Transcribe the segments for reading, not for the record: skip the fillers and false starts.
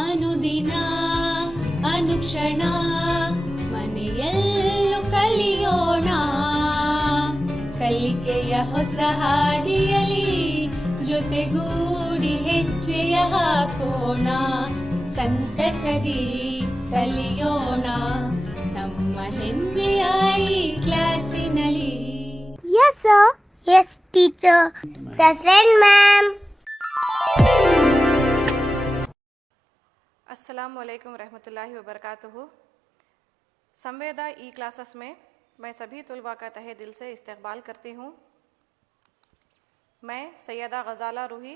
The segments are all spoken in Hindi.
ಅನುದಿನ ಅನುಕ್ಷಣ ಮನೆಯಲ್ಲೂ ಕಲಿಯೋಣ, ಕಲಿಕೆಯ ಹೊಸ ಹಾದಿಯಲಿ ಜೊತೆಗೂಡಿ ಹೆಜ್ಜೆಯ ಹಾಕೋಣ, ಸಂತಸದಿ ಕಲಿಯೋಣ ನಮ್ಮ ಹೆಮ್ಮೆಯ ಈ ಕ್ಲಾಸಿನಲ್ಲಿ. Yes sir. Yes teacher. Present ma'am. अस्सलाम वालेकुम रहमतुल्लाहि व बरकातुहू। संवेदा ई क्लासेस में मैं सभी तुलबा का तहे दिल से इस्तकबाल करती हूँ। मैं Syeda Ghazala Roohi,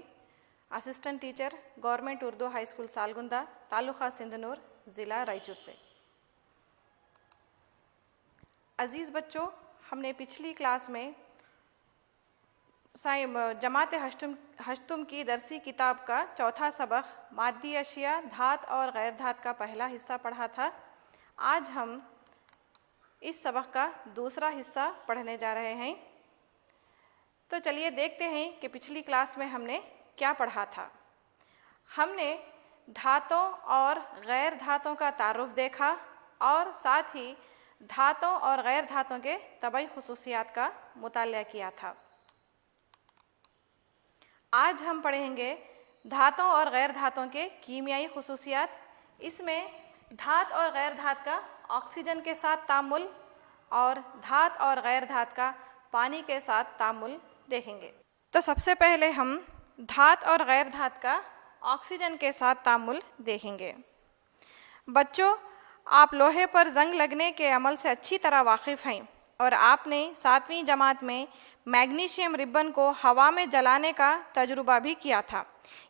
assistant teacher government Urdu high school Salgunda, taluka Sindhanur, ज़िला रायचूर से। अज़ीज़ बच्चों, हमने पिछली क्लास में जमात हश्तुम की दरसी किताब का चौथा सबक मादी अशिया, धात और गैर धात का पहला हिस्सा पढ़ा था। आज हम इस सबक का दूसरा हिस्सा पढ़ने जा रहे हैं। तो चलिए देखते हैं कि पिछली क्लास में हमने क्या पढ़ा था। हमने धातों और गैर धातों का तारुफ देखा और साथ ही धातों और गैर धातों के तबई खुसूसियात का मुताला किया था। आज हम पढ़ेंगे धातों और गैर धातों के कीमियाई खुसूसियात। इसमें धात और गैर धात का ऑक्सीजन के साथ तामुल और धात और गैर धात का पानी के साथ तामुल देखेंगे। तो सबसे पहले हम धात और गैर धात का ऑक्सीजन के साथ तामुल देखेंगे। बच्चों, आप लोहे पर जंग लगने के अमल से अच्छी तरह वाकिफ़ हैं और आपने 7वीं जमात में मैग्नीशियम रिबन को हवा में जलाने का तजुर्बा भी किया था।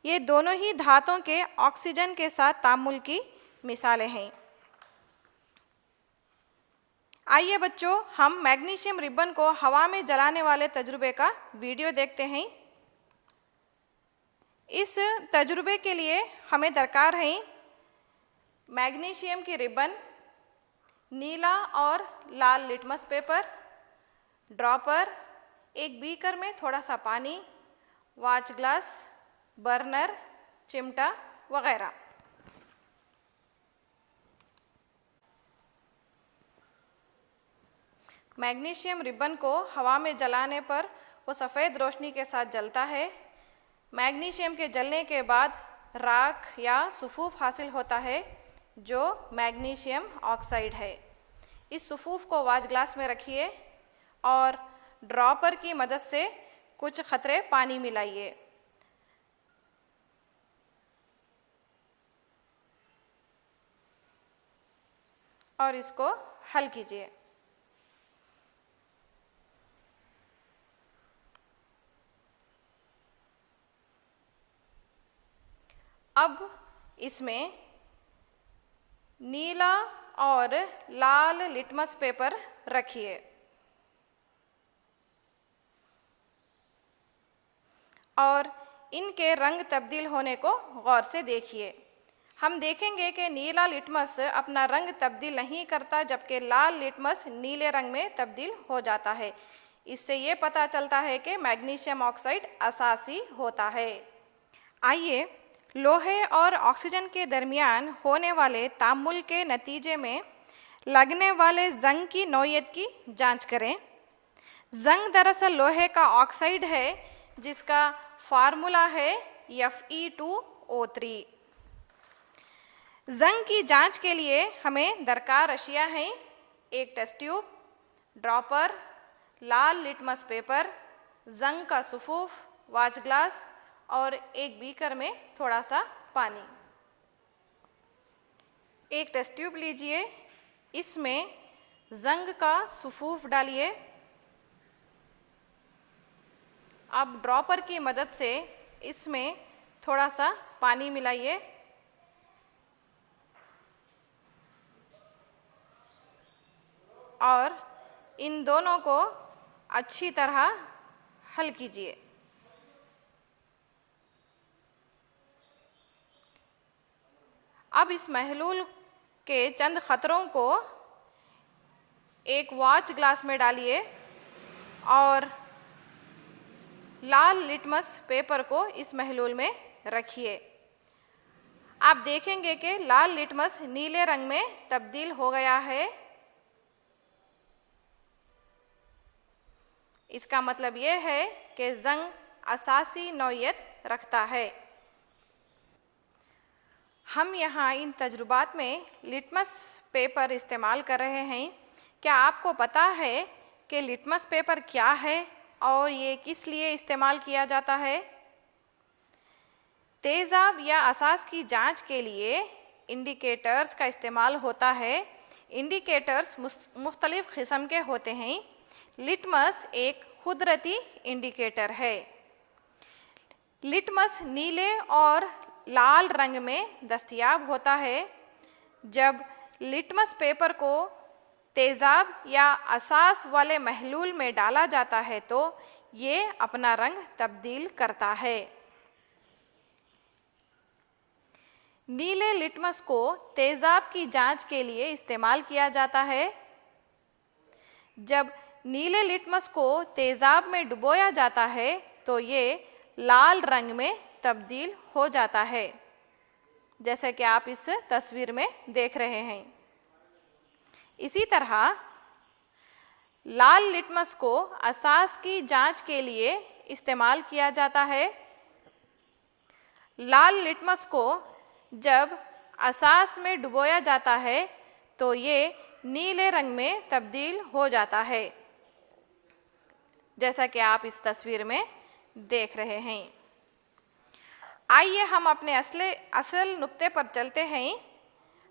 ये दोनों ही धातों के ऑक्सीजन के साथ तामुल की मिसालें हैं। आइए बच्चों, हम मैग्नीशियम रिबन को हवा में जलाने वाले तजुर्बे का वीडियो देखते हैं। इस तजुर्बे के लिए हमें दरकार है मैग्नीशियम की रिबन, नीला और लाल लिटमस पेपर, ड्रॉपर, एक बीकर में थोड़ा सा पानी, वाच ग्लास, बर्नर, चिमटा वगैरह। मैग्नीशियम रिबन को हवा में जलाने पर वो सफ़ेद रोशनी के साथ जलता है। मैग्नीशियम के जलने के बाद राख या सुफूफ हासिल होता है जो मैग्नीशियम ऑक्साइड है। इस सुफूफ को वाच ग्लास में रखिए और ड्रॉपर की मदद से कुछ खतरे पानी मिलाइए। और इसको हल कीजिए। अब इसमें नीला और लाल लिटमस पेपर रखिए। और इनके रंग तब्दील होने को गौर से देखिए। हम देखेंगे कि नीला लिटमस अपना रंग तब्दील नहीं करता, जबकि लाल लिटमस नीले रंग में तब्दील हो जाता है। इससे ये पता चलता है कि मैग्नीशियम ऑक्साइड असासी होता है। आइए लोहे और ऑक्सीजन के दरमियान होने वाले तामुल के नतीजे में लगने वाले जंग की नौइयत की जांच करें। जंग दरअसल लोहे का ऑक्साइड है जिसका फार्मूला है Fe2O3। जंग की जांच के लिए हमें दरकार अशिया हैं एक टेस्ट ट्यूब, ड्रॉपर, लाल लिटमस पेपर, जंग का सुफूफ, वाच ग्लास और एक बीकर में थोड़ा सा पानी। एक टेस्ट ट्यूब लीजिए, इसमें जंग का सुफूफ डालिए। अब ड्रॉपर की मदद से इसमें थोड़ा सा पानी मिलाइए और इन दोनों को अच्छी तरह हल कीजिए। अब इस महलूल के चंद खतरों को एक वाच ग्लास में डालिए और लाल लिटमस पेपर को इस महलूल में रखिए। आप देखेंगे कि लाल लिटमस नीले रंग में तब्दील हो गया है। इसका मतलब यह है कि जंग असासी नौयत रखता है। हम यहाँ इन तजुर्बात में लिटमस पेपर इस्तेमाल कर रहे हैं। क्या आपको पता है कि लिटमस पेपर क्या है और ये किस लिए इस्तेमाल किया जाता है? तेज़ाब या असास की जांच के लिए इंडिकेटर्स का इस्तेमाल होता है। इंडिकेटर्स मुख्तलिफ़ किस्म के होते हैं। लिटमस एक कुदरती इंडिकेटर है। लिटमस नीले और लाल रंग में दस्तयाब होता है। जब लिटमस पेपर को तेज़ाब या असास वाले महलूल में डाला जाता है तो ये अपना रंग तब्दील करता है। नीले लिटमस को तेज़ाब की जांच के लिए इस्तेमाल किया जाता है। जब नीले लिटमस को तेज़ाब में डुबोया जाता है तो ये लाल रंग में तब्दील हो जाता है, जैसे कि आप इस तस्वीर में देख रहे हैं। इसी तरह लाल लिटमस को असास की जांच के लिए इस्तेमाल किया जाता है। लाल लिटमस को जब असास में डुबोया जाता है तो ये नीले रंग में तब्दील हो जाता है, जैसा कि आप इस तस्वीर में देख रहे हैं। आइए हम अपने असल नुक्ते पर चलते हैं।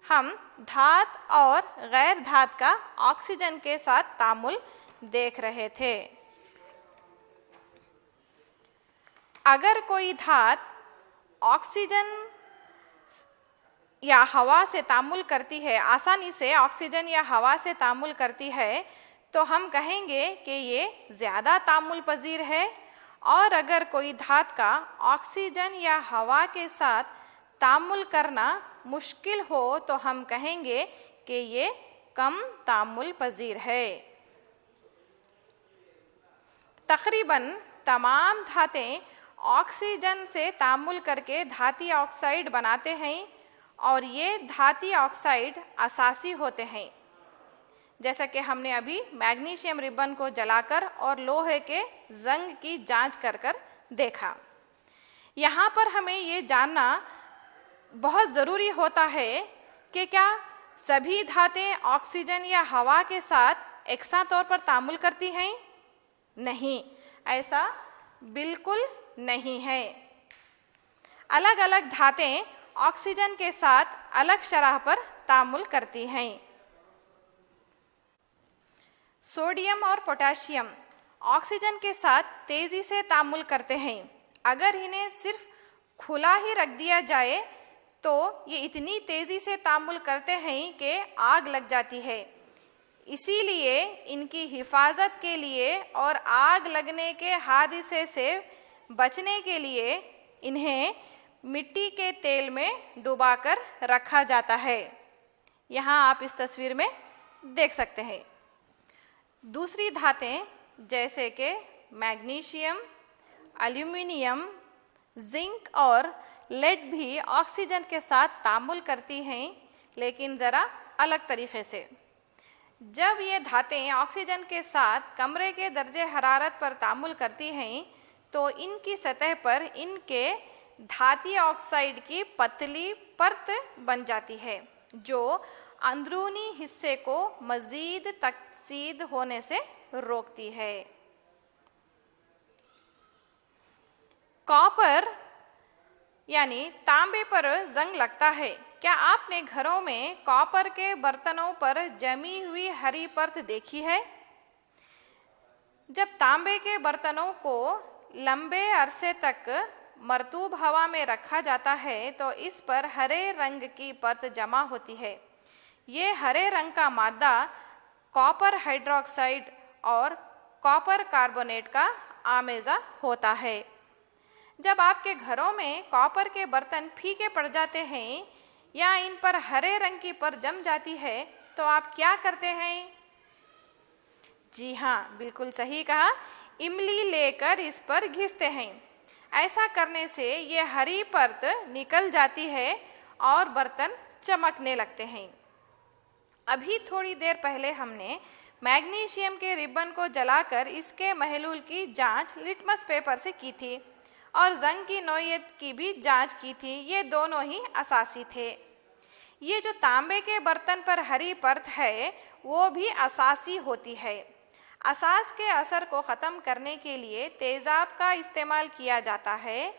हम धात और गैर धात का ऑक्सीजन के साथ तामुल देख रहे थे। अगर कोई धात ऑक्सीजन या हवा से तामुल करती है, आसानी से ऑक्सीजन या हवा से तामुल करती है, तो हम कहेंगे कि ये ज़्यादा तामुल पजीर है। और अगर कोई धात का ऑक्सीजन या हवा के साथ तामुल करना मुश्किल हो तो हम कहेंगे कि ये कम तामुल पजीर है। तकरीबन तमाम धातें ऑक्सीजन से तामुल करके धाती ऑक्साइड बनाते हैं और ये धाती ऑक्साइड असासी होते हैं, जैसा कि हमने अभी मैग्नीशियम रिबन को जलाकर और लोहे के जंग की जांच कर देखा। यहाँ पर हमें ये जानना बहुत ज़रूरी होता है कि क्या सभी धातें ऑक्सीजन या हवा के साथ एकसा तौर पर तामुल करती हैं? नहीं, ऐसा बिल्कुल नहीं है। अलग अलग धातें ऑक्सीजन के साथ अलग शरह पर तामुल करती हैं। सोडियम और पोटेशियम ऑक्सीजन के साथ तेज़ी से तामुल करते हैं। अगर इन्हें सिर्फ खुला ही रख दिया जाए तो ये इतनी तेज़ी से तामुल करते हैं कि आग लग जाती है। इसीलिए इनकी हिफाजत के लिए और आग लगने के हादसे से बचने के लिए इन्हें मिट्टी के तेल में डुबाकर रखा जाता है। यहाँ आप इस तस्वीर में देख सकते हैं। दूसरी धातें जैसे कि मैग्नीशियम, एल्यूमिनियम, जिंक और लेड भी ऑक्सीजन के साथ तामुल करती हैं, लेकिन ज़रा अलग तरीक़े से। जब ये धातें ऑक्सीजन के साथ कमरे के दर्जे हरारत पर तामुल करती हैं तो इनकी सतह पर इनके धाती ऑक्साइड की पतली परत बन जाती है, जो अंदरूनी हिस्से को मज़ीद तकसीद होने से रोकती है। कॉपर यानी तांबे पर जंग लगता है। क्या आपने घरों में कॉपर के बर्तनों पर जमी हुई हरी परत देखी है? जब तांबे के बर्तनों को लंबे अरसे तक मरतूब हवा में रखा जाता है तो इस पर हरे रंग की परत जमा होती है। ये हरे रंग का मादा कॉपर हाइड्रोक्साइड और कॉपर कार्बोनेट का आमेज़ा होता है। जब आपके घरों में कॉपर के बर्तन फीके पड़ जाते हैं या इन पर हरे रंग की परत जम जाती है तो आप क्या करते हैं? जी हाँ, बिल्कुल सही कहा, इमली लेकर इस पर घिसते हैं। ऐसा करने से ये हरी परत निकल जाती है और बर्तन चमकने लगते हैं। अभी थोड़ी देर पहले हमने मैग्नीशियम के रिबन को जलाकर इसके महलूल की जांच लिटमस पेपर से की थी और जंग की नौयत की भी जांच की थी। ये दोनों ही असासी थे। ये जो तांबे के बर्तन पर हरी परत है वो भी असासी होती है। असास के असर को ख़त्म करने के लिए तेज़ाब का इस्तेमाल किया जाता है।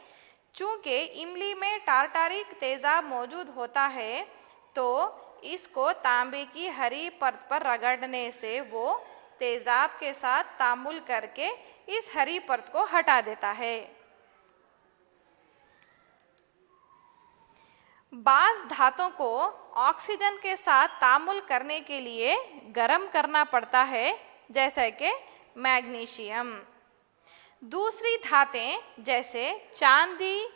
चूँकि इमली में टारटारिक तेज़ाब मौजूद होता है तो इसको तांबे की हरी परत पर रगड़ने से वो तेज़ाब के साथ तामुल करके इस हरी परत को हटा देता है। बाज़ धातों को ऑक्सीजन के साथ तामुल करने के लिए गर्म करना पड़ता है, जैसे कि मैग्नीशियम। दूसरी धातें जैसे चांदी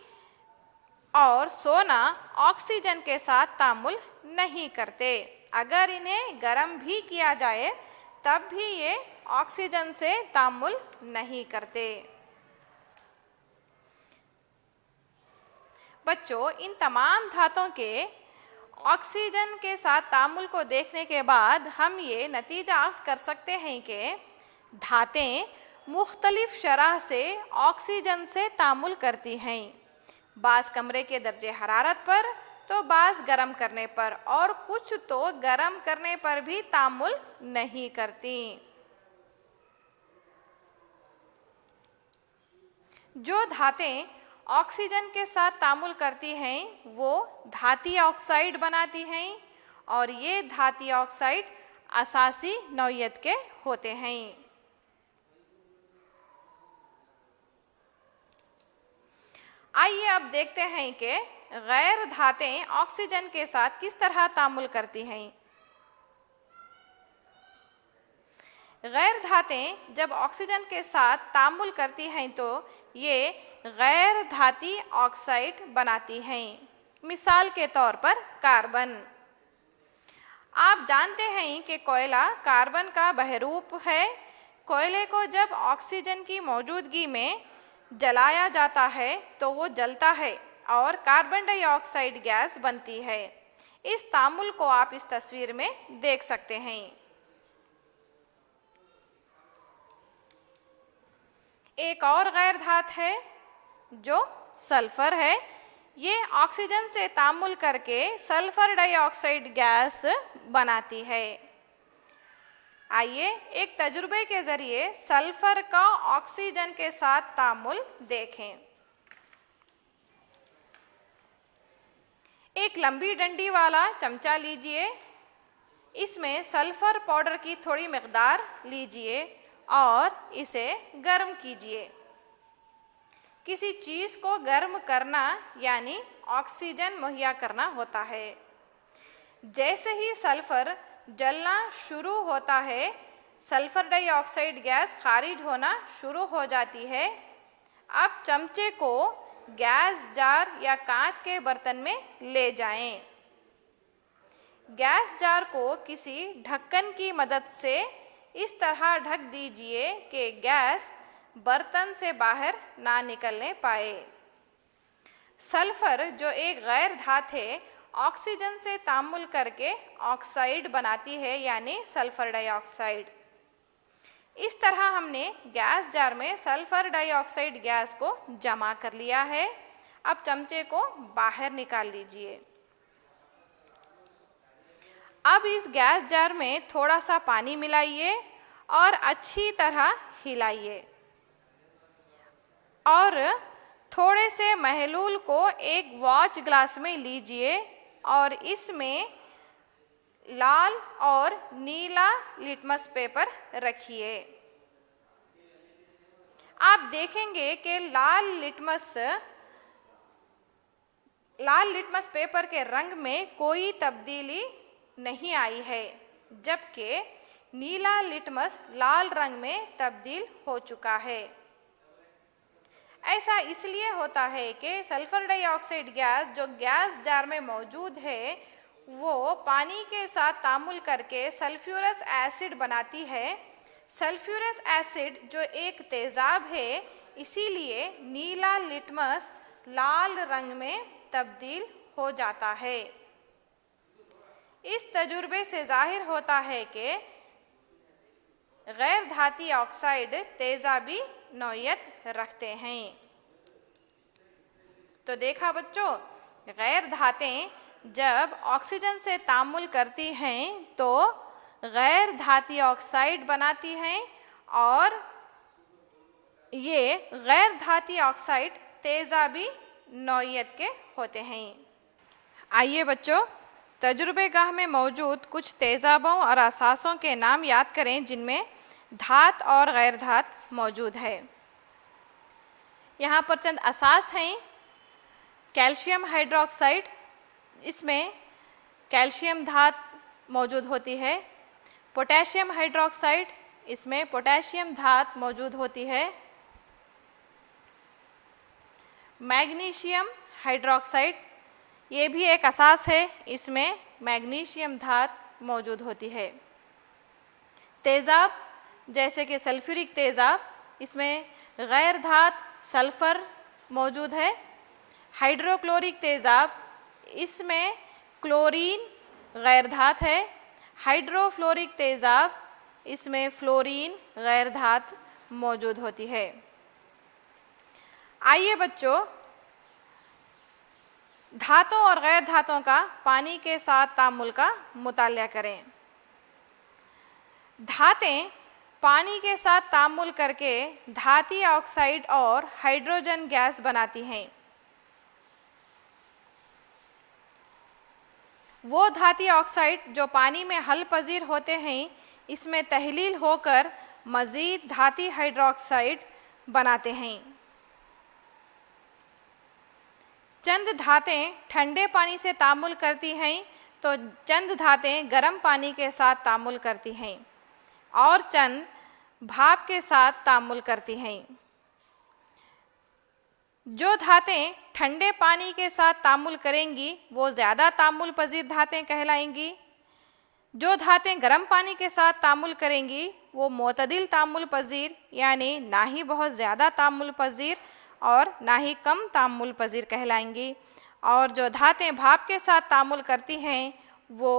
और सोना ऑक्सीजन के साथ तामुल नहीं करते। अगर इन्हें गर्म भी किया जाए तब भी ये ऑक्सीजन से तामुल नहीं करते। बच्चों, इन तमाम धातों के ऑक्सीजन के साथ तामुल को देखने के बाद हम ये नतीजा अख्ज़ कर सकते हैं कि धातें मुख्तलिफ शरह से ऑक्सीजन से तामुल करती हैं। बाज़ कमरे के दर्जे हरारत पर तो बाज़ गर्म करने पर और कुछ तो गर्म करने पर भी तामुल नहीं करती। जो धातें ऑक्सीजन के साथ तामुल करती हैं वो धाती ऑक्साइड बनाती हैं और ये धाती ऑक्साइड असासी नौयत के होते हैं। आइए अब देखते हैं कि गैर धातें ऑक्सीजन के साथ किस तरह तामुल करती हैं। गैर धातें जब ऑक्सीजन के साथ तामुल करती हैं तो ये गैर धाती ऑक्साइड बनाती हैं। मिसाल के तौर पर कार्बन। आप जानते हैं कि कोयला कार्बन का बहरूप है। कोयले को जब ऑक्सीजन की मौजूदगी में जलाया जाता है तो वो जलता है और कार्बन डाइऑक्साइड गैस बनती है। इस तामुल को आप इस तस्वीर में देख सकते हैं। एक और गैर धात है जो सल्फर है। ये ऑक्सीजन से तामुल करके सल्फर डाइऑक्साइड गैस बनाती है। आइए एक तजुर्बे के ज़रिए सल्फर का ऑक्सीजन के साथ तामुल देखें। एक लंबी डंडी वाला चमचा लीजिए। इसमें सल्फर पाउडर की थोड़ी मिक़दार लीजिए और इसे गर्म कीजिए। किसी चीज़ को गर्म करना यानी ऑक्सीजन मुहैया करना होता है। जैसे ही सल्फर जलना शुरू होता है, सल्फर डाइऑक्साइड गैस खारिज होना शुरू हो जाती है। अब चमचे को गैस जार या कांच के बर्तन में ले जाएं। गैस जार को किसी ढक्कन की मदद से इस तरह ढक दीजिए कि गैस बर्तन से बाहर ना निकलने पाए। सल्फर जो एक गैर धात है, ऑक्सीजन से तामुल करके ऑक्साइड बनाती है यानी सल्फर डाइऑक्साइड। इस तरह हमने गैस जार में सल्फर डाइऑक्साइड गैस को जमा कर लिया है। अब चमचे को बाहर निकाल लीजिए। अब इस गैस जार में थोड़ा सा पानी मिलाइए और अच्छी तरह हिलाइए और थोड़े से महलूल को एक वॉच ग्लास में लीजिए और इसमें लाल और नीला लिटमस पेपर रखिए। आप देखेंगे कि लाल लिटमस पेपर के रंग में कोई तब्दीली नहीं आई है, जबकि नीला लिटमस लाल रंग में तब्दील हो चुका है। ऐसा इसलिए होता है कि सल्फर डाइऑक्साइड गैस जो गैस जार में मौजूद है वो पानी के साथ तामुल करके सल्फ्यूरस एसिड बनाती है। सल्फ्यूरस एसिड जो एक तेज़ाब है, इसीलिए नीला लिटमस लाल रंग में तब्दील हो जाता है। इस तजुर्बे से जाहिर होता है कि गैर धाती ऑक्साइड तेजाबी नौयत रखते हैं। तो देखा बच्चों, गैर धातें जब ऑक्सीजन से तामुल करती हैं तो गैर धाती ऑक्साइड बनाती हैं और ये गैर धाती ऑक्साइड तेजाबी नौयत के होते हैं। आइए बच्चों, तजुर्बेगाह में मौजूद कुछ तेजाबों और असासों के नाम याद करें जिनमें धात और गैर धात मौजूद है। यहाँ पर चंद असास हैं। कैल्शियम हाइड्रोक्साइड, इसमें कैल्शियम धात मौजूद होती है। पोटेशियम हाइड्रोक्साइड, इसमें पोटेशियम धात मौजूद होती है। मैग्नीशियम हाइड्रोक्साइड, ये भी एक असास है, इसमें मैग्नीशियम धात मौजूद होती है। तेज़ाब जैसे कि सल्फ्यूरिक तेज़ाब, इसमें गैर धात सल्फ़र मौजूद है। हाइड्रोक्लोरिक तेज़ाब, इसमें क्लोरीन गैर धात है। हाइड्रोफ्लोरिक तेज़ाब, इसमें फ्लोरीन गैर धात मौजूद होती है। आइए बच्चों, धातों और गैर धातों का पानी के साथ तामुल का मुताला करें। धातें पानी के साथ तामुल करके धाती ऑक्साइड और हाइड्रोजन गैस बनाती हैं। वो धाती ऑक्साइड जो पानी में हल पजीर होते हैं, इसमें तहलील होकर मज़ीद धाती हाइड्रोक्साइड बनाते हैं। चंद धातें ठंडे पानी से तामुल करती हैं तो चंद धातें गर्म पानी के साथ तामुल करती हैं और चंद भाप के साथ तामुल करती हैं। जो धातें ठंडे पानी के साथ तामुल करेंगी वो ज़्यादा तामुल पजीर धातें कहलाएंगी। जो धातें गर्म पानी के साथ तामुल करेंगी वो मोतदिल तामुल पजीर, यानी ना ही बहुत ज़्यादा तामुल पजीर और ना ही कम तामुल पजीर कहलाएंगी। और जो धातें भाप के साथ तामुल करती हैं वो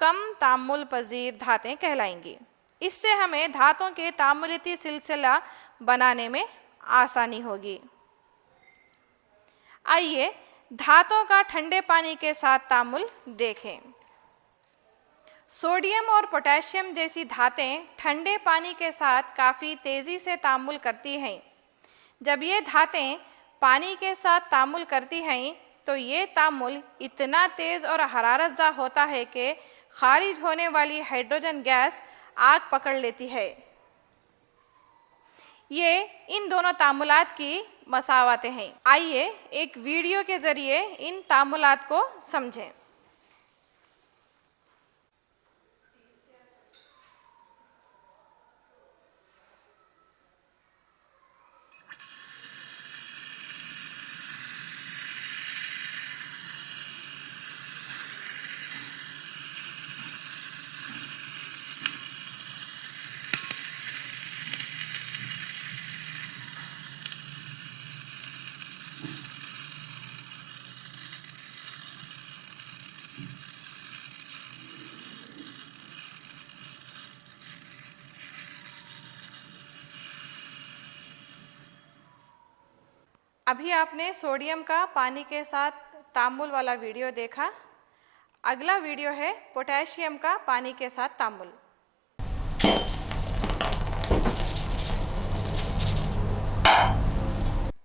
कम तामुल पजीर धातें कहलाएंगी। इससे हमें धातों के तामुलती सिलसिला बनाने में आसानी होगी। आइए धातों का ठंडे पानी के साथ तामुल देखें। सोडियम और पोटेशियम जैसी धातें ठंडे पानी के साथ काफ़ी तेज़ी से तामुल करती हैं। जब ये धातें पानी के साथ तामुल करती हैं तो ये तामुल इतना तेज़ और हरारतज़ा होता है कि खारिज होने वाली हाइड्रोजन गैस आग पकड़ लेती है। ये इन दोनों तामुलात की मसावतें हैं। आइए एक वीडियो के ज़रिए इन तामुलात को समझें। अभी आपने सोडियम का पानी के साथ तामुल वाला वीडियो देखा। अगला वीडियो है पोटेशियम का पानी के साथ तामुल।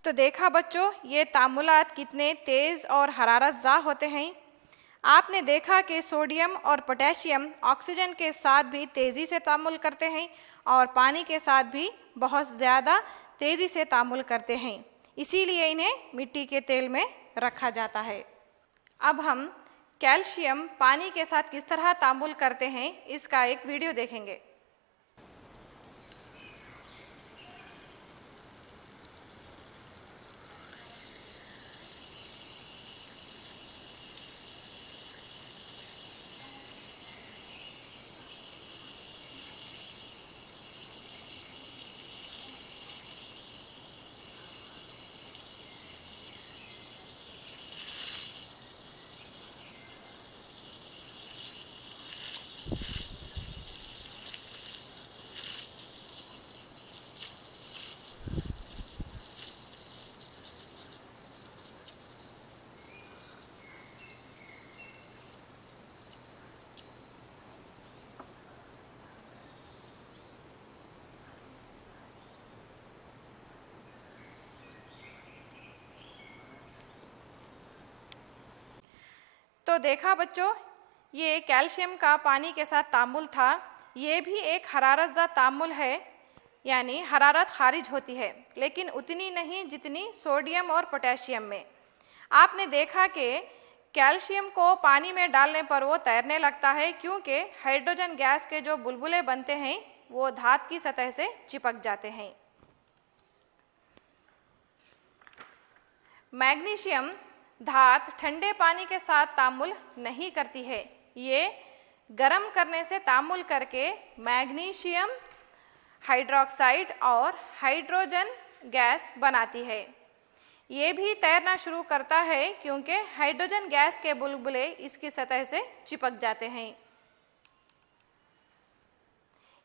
तो देखा बच्चों, ये तामुलात कितने तेज़ और हरारतज़ा होते हैं। आपने देखा कि सोडियम और पोटेशियम ऑक्सीजन के साथ भी तेज़ी से तामुल करते हैं और पानी के साथ भी बहुत ज़्यादा तेज़ी से तामुल करते हैं। इसीलिए इन्हें मिट्टी के तेल में रखा जाता है। अब हम कैल्शियम पानी के साथ किस तरह तामुल करते हैं, इसका एक वीडियो देखेंगे। तो देखा बच्चों, ये कैल्शियम का पानी के साथ तामुल था। ये भी एक हरारतज़ा तामुल है, यानी हरारत खारिज होती है, लेकिन उतनी नहीं जितनी सोडियम और पोटेशियम में। आपने देखा कि कैल्शियम को पानी में डालने पर वो तैरने लगता है, क्योंकि हाइड्रोजन गैस के जो बुलबुले बनते हैं वो धात की सतह से चिपक जाते हैं। मैग्नीशियम धात ठंडे पानी के साथ तामुल नहीं करती है। ये गर्म करने से तामुल करके मैग्नीशियम हाइड्रोक्साइड और हाइड्रोजन गैस बनाती है। ये भी तैरना शुरू करता है, क्योंकि हाइड्रोजन गैस के बुलबुले इसकी सतह से चिपक जाते हैं।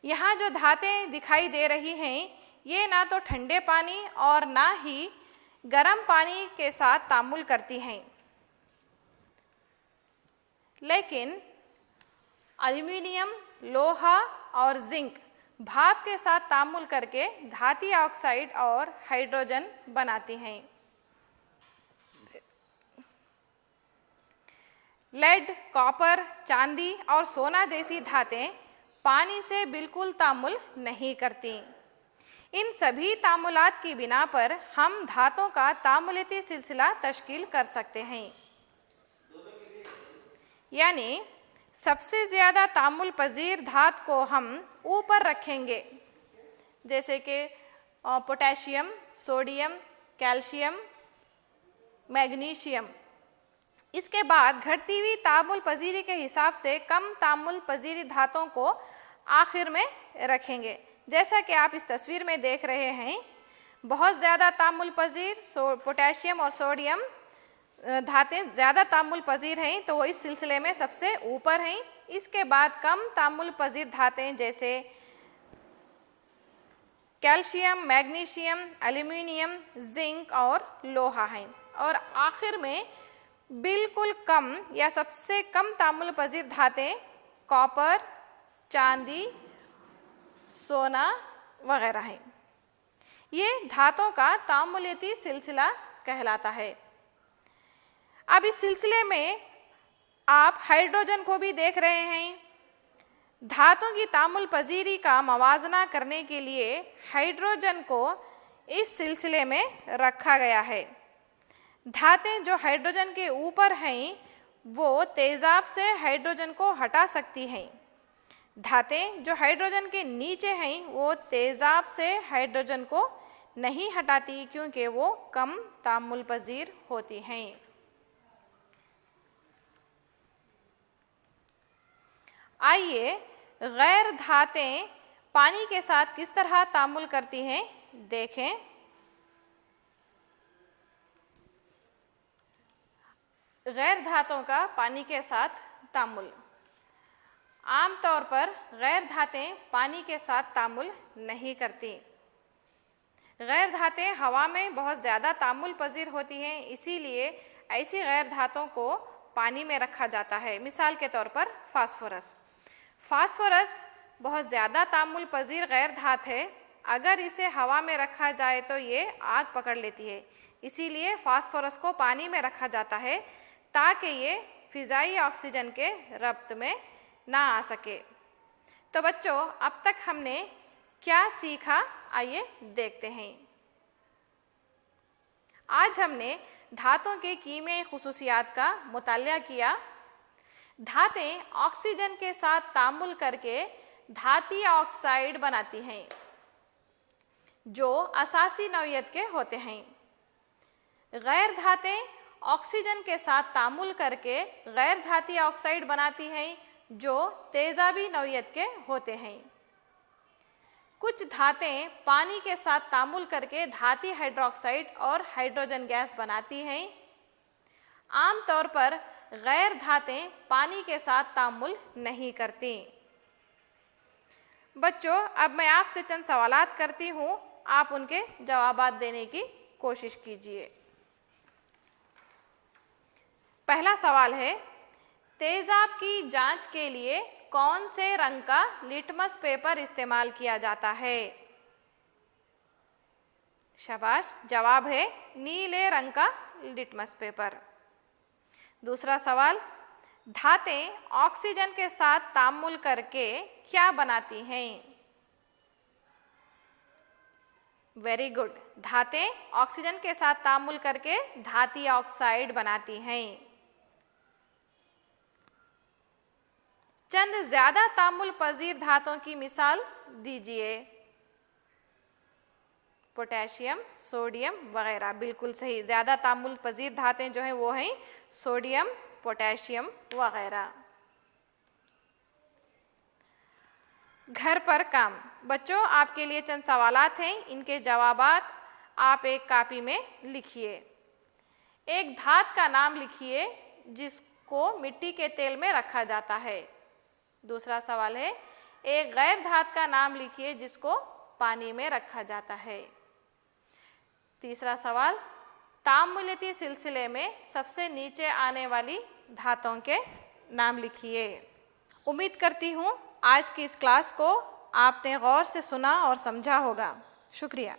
यहाँ जो धातें दिखाई दे रही हैं, ये ना तो ठंडे पानी और ना ही गर्म पानी के साथ तामुल करती हैं, लेकिन एल्युमिनियम, लोहा और जिंक भाप के साथ तामुल करके धाती ऑक्साइड और हाइड्रोजन बनाती हैं। लेड, कॉपर, चांदी और सोना जैसी धातें पानी से बिल्कुल तामुल नहीं करती। इन सभी तामुलात की बिना पर हम धातों का तामुलती सिलसिला तश्कील कर सकते हैं। यानी सबसे ज़्यादा तामुल पजीर धात को हम ऊपर रखेंगे, जैसे कि पोटेशियम, सोडियम, कैल्शियम, मैग्नीशियम। इसके बाद घटती हुई तामुल पजीरी के हिसाब से कम तामुल पजीरी धातों को आखिर में रखेंगे। जैसा कि आप इस तस्वीर में देख रहे हैं, बहुत ज़्यादा तामुल पजीर पोटेशियम और सोडियम धातें ज़्यादा तामुल पजीर हैं, तो वो इस सिलसिले में सबसे ऊपर हैं। इसके बाद कम तामुल पजीर धातें जैसे कैल्शियम, मैग्नीशियम, एल्युमिनियम, जिंक और लोहा हैं। और आखिर में बिल्कुल कम या सबसे कम तामुल पजीर धातें कॉपर, चांदी, सोना वगैरह हैं। ये धातों का तामुलती सिलसिला कहलाता है। अब इस सिलसिले में आप हाइड्रोजन को भी देख रहे हैं। धातों की तामुल पजीरी का मवाजना करने के लिए हाइड्रोजन को इस सिलसिले में रखा गया है। धातें जो हाइड्रोजन के ऊपर हैं वो तेजाब से हाइड्रोजन को हटा सकती हैं। धातें जो हाइड्रोजन के नीचे हैं वो तेजाब से हाइड्रोजन को नहीं हटाती, क्योंकि वो कम तामुल पजीर होती हैं। आइए गैर धातें पानी के साथ किस तरह तामुल करती हैं देखें। गैर धातों का पानी के साथ तामुल। आमतौर पर गैर धातें पानी के साथ तामुल नहीं करती। गैर धातें हवा में बहुत ज़्यादा तामुल पजीर होती हैं, इसीलिए ऐसी गैर धातों को पानी में रखा जाता है। मिसाल के तौर पर फास्फोरस। फास्फोरस बहुत ज़्यादा तामुल पजीर गैर धात है। अगर इसे हवा में रखा जाए तो ये आग पकड़ लेती है, इसीलिए फास्फोरस को पानी में रखा जाता है ताकि ये फिज़ाई ऑक्सीजन के रब्त में ना आ सके। तो बच्चों, अब तक हमने क्या सीखा, आइए देखते हैं। आज हमने धातों के कीमियाई खुसूसियात का मुतालिया किया। धातें ऑक्सीजन के साथ तामुल करके धाती ऑक्साइड बनाती हैं, जो असासी नौइयत के होते हैं। गैर धातें ऑक्सीजन के साथ तामुल करके गैर धाती ऑक्साइड बनाती हैं, जो तेजाबी नौइयत के होते हैं। कुछ धातें पानी के साथ तामुल करके धाती हाइड्रोक्साइड और हाइड्रोजन गैस बनाती हैं। आमतौर पर गैर धातें पानी के साथ तामुल नहीं करती। बच्चों, अब मैं आपसे चंद सवालात करती हूँ, आप उनके जवाबात देने की कोशिश कीजिए। पहला सवाल है, तेजाब की जांच के लिए कौन से रंग का लिटमस पेपर इस्तेमाल किया जाता है? शाबाश, जवाब है नीले रंग का लिटमस पेपर। दूसरा सवाल, धातें ऑक्सीजन के साथ तामुल करके क्या बनाती हैं? वेरी गुड, धातें ऑक्सीजन के साथ तामुल करके धाती ऑक्साइड बनाती हैं। चंद ज्यादा तामुल पजीर धातुओं की मिसाल दीजिए। पोटेशियम, सोडियम वगैरह। बिल्कुल सही, ज्यादा तामुल पजीर धातें जो हैं वो हैं सोडियम, पोटेशियम वगैरह। घर पर काम। बच्चों, आपके लिए चंद सवालात हैं, इनके जवाबात आप एक कापी में लिखिए। एक धात का नाम लिखिए जिसको मिट्टी के तेल में रखा जाता है। दूसरा सवाल है, एक गैर धात का नाम लिखिए जिसको पानी में रखा जाता है। तीसरा सवाल, तामुलती सिलसिले में सबसे नीचे आने वाली धातुओं के नाम लिखिए। उम्मीद करती हूँ आज की इस क्लास को आपने गौर से सुना और समझा होगा। शुक्रिया।